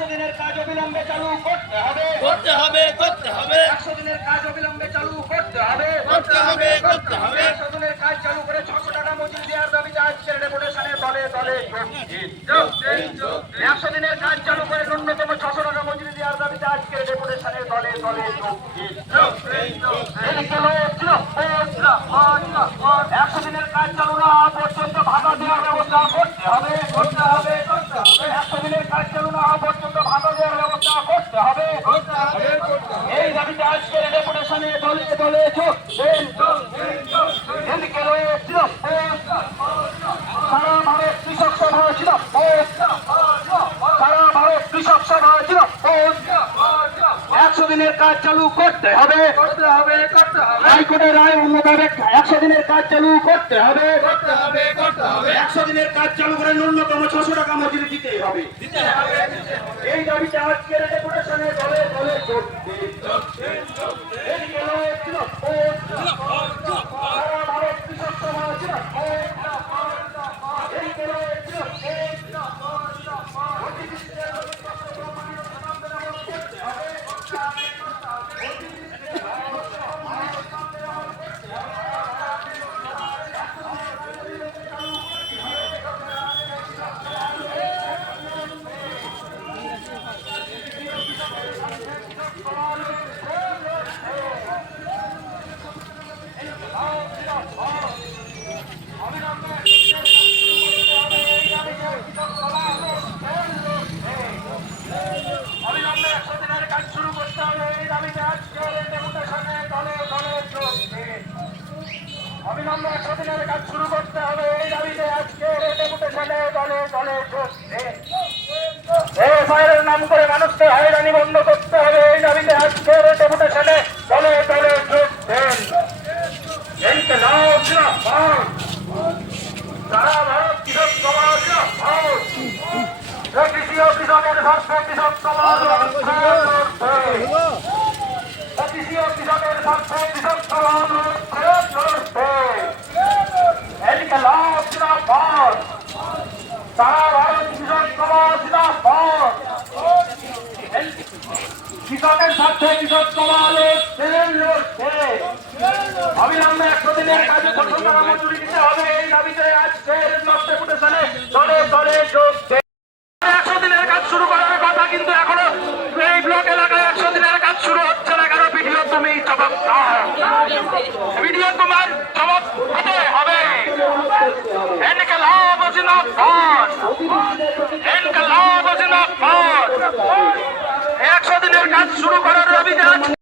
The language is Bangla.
একশো দিনের কাজ অবিলম্বে চালু করতে হবে। করতে হবে করতে হবে। একশো দিনের কাজ অবিলম্বে চালু করতে হবে। করতে হবে করতে হবে। একশো দিনের কাজ চালু করে ছশো টাকা মজুরি দেওয়ার দাবিতে আজকের ডেপুটেশনের দলে দলে। একশো দিনের কাজ চালু করে ন্যূনতম ছশো টাকা মজুরি দেওয়ার আজকের ডেপুটেশনের দলে দলে। একশো দিনের কাজ চালু না পর্যন্ত ভাতা দেওয়ার ব্যবস্থা করতে হবে করতে হবে। হবে কাজ চালু না হওয়া পর্যন্ত ভাতা দেওয়ার ব্যবস্থা করতে হবে। এই দাবিতে আজকের ডেপুটেশনে দলে দলে যোগ দিন। এদিকে রয়েছে, রয়েছে। সারা ভারত কৃষক সভা ছিল সারা ভারত কৃষক সভা ছিল একশো দিনের কাজ চালু করতে হবে। করতে হবে করতে হবে। হাইকোর্টের রায় মোতাবেক একশো দিনের কাজ চালু করতে হবে। করতে হবে করতে হবে। একশো দিনের কাজ চালু করে ন্যূনতম ছশো টাকা মজুরি দিতেই হবে। এই দাবিতে দলে দলে যোগ দিন। এদিকে রয়েছিল, সারা ভারত কৃষক সভা ছিল এদিকে রয়েছিল, অবিলম্বে একশো দিনের কাজ শুরু করতে হবে এই দাবিতে আজকের এই ডেপুটেশনে দলে দলে যোগ দিন। অবিলম্বে দিনের কাজ শুরু করতে হবে। এই দাবিতে আজকের এই ডেপুটেশনে দলে দলে ফায়ারের নাম করে মানুষকে হয়রানি বন্ধ করতে হবে। এই দাবিতে আজকের এই ডেপুটেশনে দলে দলে যোগ দিন। সারা ভারত কৃষক সমাজ জিন্দাবাদ। কৃষি ও কৃষকের স্বার্থে কৃষক সমাজ কৃষকের স্বার্থে কৃষক সমাজ কৃষকের স্বার্থে কৃষক সমাজ। অবিলম্বে একশো দিনের কাজে হবে। এই দাবিতে আজকের নব্বই ফুটেশনে দলে একশো দিনের কাজ শুরু করার কথা কিন্তু এখনও এই ব্লক এলাকায় একশো দিনের কাজ শুরু হচ্ছে না। কারও ভিডিও তুমি ভিডিও তোমার জবাব একশো দিনের কাজ শুরু করার অভিযান।